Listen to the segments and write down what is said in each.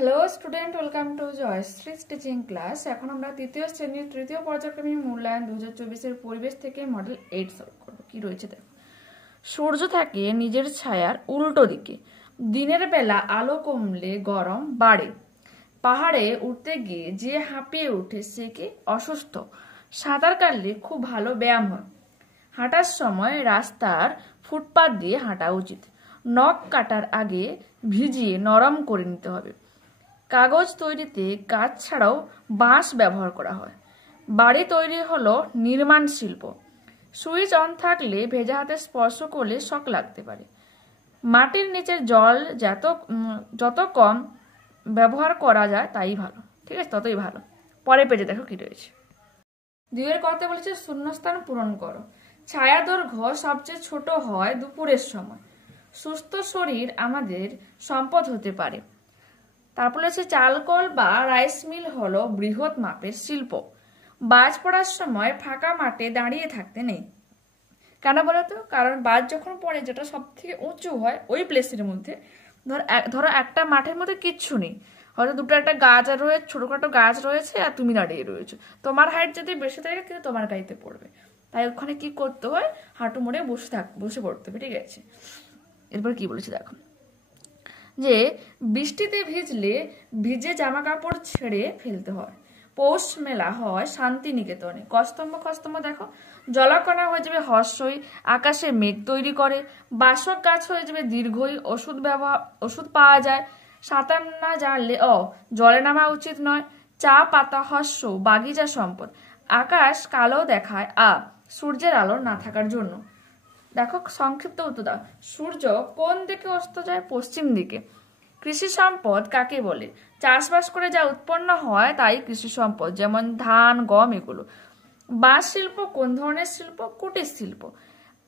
Hello student, welcome to Jayashree teaching class. এখন আমরা তৃতীয় শ্রেণীর তৃতীয় পর্যায়ক্রমিক মূল্যায়ন 2024-এর পরিবেশ থেকে মডেল 8 সলভ করবো। কি রয়েছে দেখো। সূর্য থাকে নিজের ছায়ার উল্টো দিকে। দিনের বেলা আলো কমলে গরম বাড়ে। পাহাড়ে উঠতে গিয়ে যে হাঁপিয়ে ওঠে সে কি অসুস্থ। সাঁতার কাটলে খুব ভালো ব্যায়াম হয়। হাঁটার সময় রাস্তার ফুটপাত দিয়ে হাঁটা উচিত। নখ কাটার আগে ভিজিয়ে নরম করে নিতে হবে। কাগজ তৈরিতে কাঠ ছাড়াও বাঁশ ব্যবহার করা হয়। বাড়ি তৈরি হলো নির্মাণ শিল্প। সুইচ অন থাকলে ভেজা হাতে স্পর্শ করলে শক লাগতে পারে। মাটির নিচের জল যত কম ব্যবহার করা যায় তাই ভালো। ঠিক আছে, ততই ভালো। পরে পেজে দেখো কি রয়েছে। দুইয়ের কথা বলেছে শূন্যস্থান পূরণ করো। ছায়া দৈর্ঘ্য সবচেয়ে ছোট হয় দুপুরের সময়। সুস্থ শরীর আমাদের সম্পদ হতে পারে। তারপর হচ্ছে চালকল বা রাইস মিল হলো বৃহৎ মাপের শিল্প। বাজ পড়ার সময় ফাঁকা মাঠে দাঁড়িয়ে থাকতে নেই। কেন বলতো? কারণ বাজ যখন পড়ে, যেটা সব থেকে উঁচু হয় ওই প্লেসের মধ্যে, ধরো একটা মাঠের মধ্যে কিচ্ছু নেই, হয়তো দুটো একটা গাছ রয়েছে, ছোটখাটো গাছ রয়েছে, আর তুমি দাঁড়িয়ে রয়েছো। তোমার হাইট যদি বেশি থাকে কিন্তু তোমার গাড়িতে পড়বে, তাই ওখানে কি করতে হয়, হাঁটু মুড়ে বসে পড়তে হবে। ঠিক আছে, এরপর কি বলেছে দেখো, যে বৃষ্টিতে ভিজলে ভিজে জামা কাপড় ছেড়ে ফেলতে হয়। পৌষ মেলা হয় শান্তিনিকেতনে। কস্তম্ভ দেখো, জলকণা হয়ে যাবে হর্ষই, আকাশে মেঘ তৈরি করে। বাসক গাছ হয়ে যাবে দীর্ঘই, ওষুধ পাওয়া যায়। সাঁতার না জানলে জলে নামা উচিত নয়। চা পাতা হর্ষ, বাগিচা সম্পদ। আকাশ কালো দেখায় সূর্যের আলো না থাকার জন্য। দেখো সংক্ষিপ্ত উত্তর দাও। সূর্য কোন দিকে অস্ত যায়? পশ্চিম দিকে। কৃষি সম্পদ কাকে বলে? চাষবাস করে যা উৎপন্ন হয় তাই কৃষি সম্পদ, যেমন ধান, গম এগুলো। বাঁশ শিল্প কোন ধরনের শিল্প? কুটির শিল্প।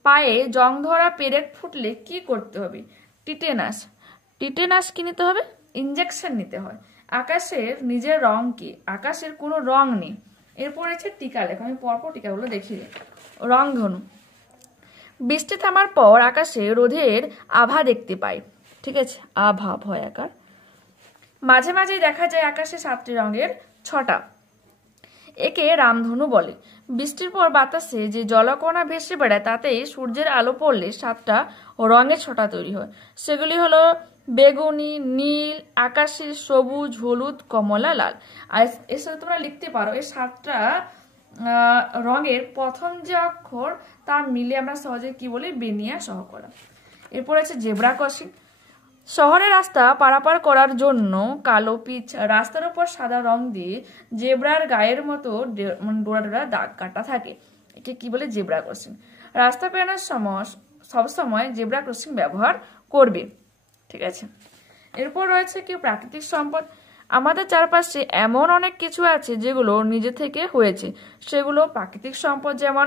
পায়ে জং ধরা পেরেক ফুটলে কি করতে হবে? টিটেনাস কি নিতে হবে? ইনজেকশন নিতে হয়। আকাশের নিজের রং কি? আকাশের কোনো রং নেই। এরপর আছে টিকা লেখা। আমি পরপর টিকাগুলো দেখিয়ে রংধনু। বৃষ্টি থামার পর আকাশে রোদের আভা দেখতে পাই। ঠিক আছে, আভা ভয় আকার। মাঝে মাঝে দেখা যায় আকাশে 7টি রঙের ছটা। একে রামধনু বলে। বৃষ্টির পর বাতাসে যে জলকণা ভেসে বেড়ায় তাতেই সূর্যের আলো পড়লে 7টা রঙের ছটা তৈরি হয়। সেগুলি হলো বেগুনি, নীল, আকাশি, সবুজ, হলুদ, কমলা, লাল। আর এর সাথে তোমরা লিখতে পারো এই 7টা রঙের প্রথম যে অক্ষর তা মিলে আমরা সহজে কি বলি? বেনিয়া সহকরা। এরপর আছে জেব্রা ক্রসিং। শহরের রাস্তা পারাপার করার জন্য কালো পিচ রাস্তার উপর সাদা রং দিয়ে জেব্রার গায়ের মতো ডোরা ডোরা দাগ কাটা থাকে। একে কি বলে? Zebra crossing. রাস্তা পেরানোর সময় সবসময় জেব্রা ক্রসিং ব্যবহার করবে। ঠিক আছে, এরপর রয়েছে কি? প্রাকৃতিক সম্পদ। আমাদের চারপাশে এমন অনেক কিছু আছে যেগুলো নিজে থেকে হয়েছে, সেগুলো প্রাকৃতিক সম্পদ, যেমন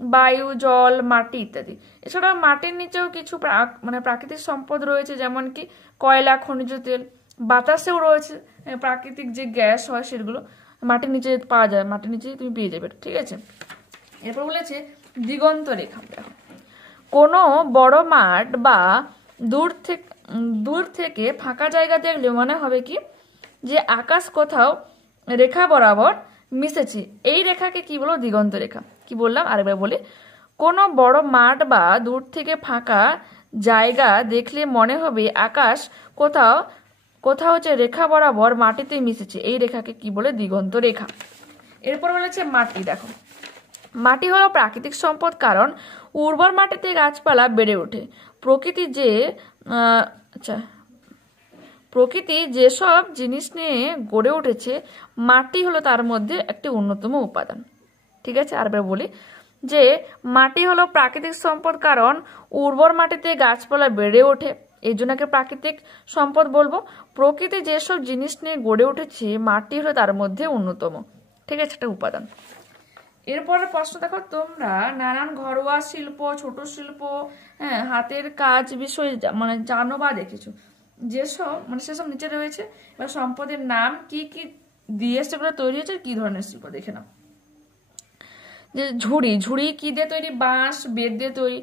বায়ু, জল, মাটি ইত্যাদি। এছাড়াও মাটির নিচেও কিছু প্রাকৃতিক সম্পদ রয়েছে, যেমন কি কয়লা, খনিজ তেল। বাতাসেও রয়েছে প্রাকৃতিক যে গ্যাস হয়, সেগুলো মাটির নিচে পাওয়া যায়, মাটির নিচে তুমি পেয়ে যাবে। ঠিক আছে, এরপর বলেছে দিগন্ত রেখা। দেখো, কোনো বড় মাঠ বা দূর থেকে ফাঁকা জায়গা দেখলে মনে হবে কি যে আকাশ কোথাও রেখা বরাবর মিশেছে। এই রেখাকে কি বলো? দিগন্ত রেখা। কি বললাম আরেকবার বলি। কোনো বড় মাঠ বা দূর থেকে ফাঁকা জায়গা দেখলে মনে হবে আকাশ কোথাও যে রেখা বরাবর মাটিতে মিশেছে। এই রেখাকে কি বলে? দিগন্ত রেখা। এরপর বলেছে মাটি। দেখো, মাটি হলো প্রাকৃতিক সম্পদ, কারণ উর্বর মাটিতে গাছপালা বেড়ে ওঠে। প্রকৃতি যেসব জিনিস নিয়ে গড়ে উঠেছে, মাটি হলো তার মধ্যে একটি অন্যতম উপাদান। ঠিক আছে, আরেকবার বলি যে মাটি হলো প্রাকৃতিক সম্পদ, কারণ উর্বর মাটিতে গাছপালা বেড়ে ওঠে, এই জন্য প্রাকৃতিক সম্পদ বলবো। প্রকৃতি যেসব জিনিস নিয়ে গড়ে উঠেছে, মাটি হলো তার মধ্যে অন্যতম। ঠিক আছে, একটা উপাদান। এরপরের প্রশ্ন দেখো, তোমরা নানান ঘরোয়া শিল্প, ছোট শিল্প, হাতের কাজ বিষয়ে জানো বা দেখেছো। সেসব নিচে রয়েছে। এবার সম্পদের নাম কি কি দিয়ে সেগুলো তৈরি হয়েছে, কি ধরনের শিল্প দেখে নাও। যে ঝুড়ি কি দিয়ে তৈরি? বাঁশ, বেত দিয়ে তৈরি।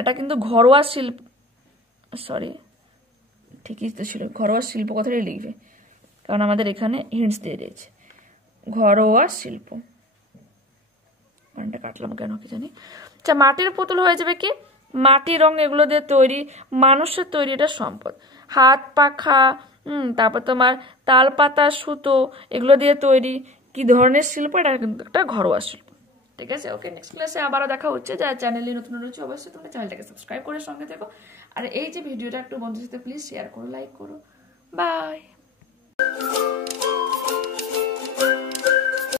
এটা কিন্তু ঘরোয়া শিল্প, ঠিকই তো ছিল, ঘরোয়া শিল্প কথাটাই লিখবে। কারণ আমাদের এখানে হিন্টস দিয়ে দিয়েছে। ঘরোয়া শিল্প, কারণটা কাটলাম কেন কি জানি। আচ্ছা, মাটির পুতুল হয়ে যাবে কি, মাটি রং এগুলো দিয়ে তৈরি, মানুষের তৈরি, এটা সম্পদ। হাত পাখা, তারপর তোমার তাল পাতা সুতো এগুলো দিয়ে তৈরি কি ধরনের শিল্প, এটা কিন্তু একটা ঘরোয়া শিল্প। ঠিক আছে, ওকে, নেক্সট ক্লাসে আবারও দেখা হচ্ছে। যারা চ্যানেলে নতুন রয়েছে অবশ্যই তোমরা চ্যানেলটাকে সাবস্ক্রাইব করে সঙ্গে থেকো। আর এই যে ভিডিওটা একটু বন্ধুদের সাথে প্লিজ শেয়ার করো, লাইক করো। বাই।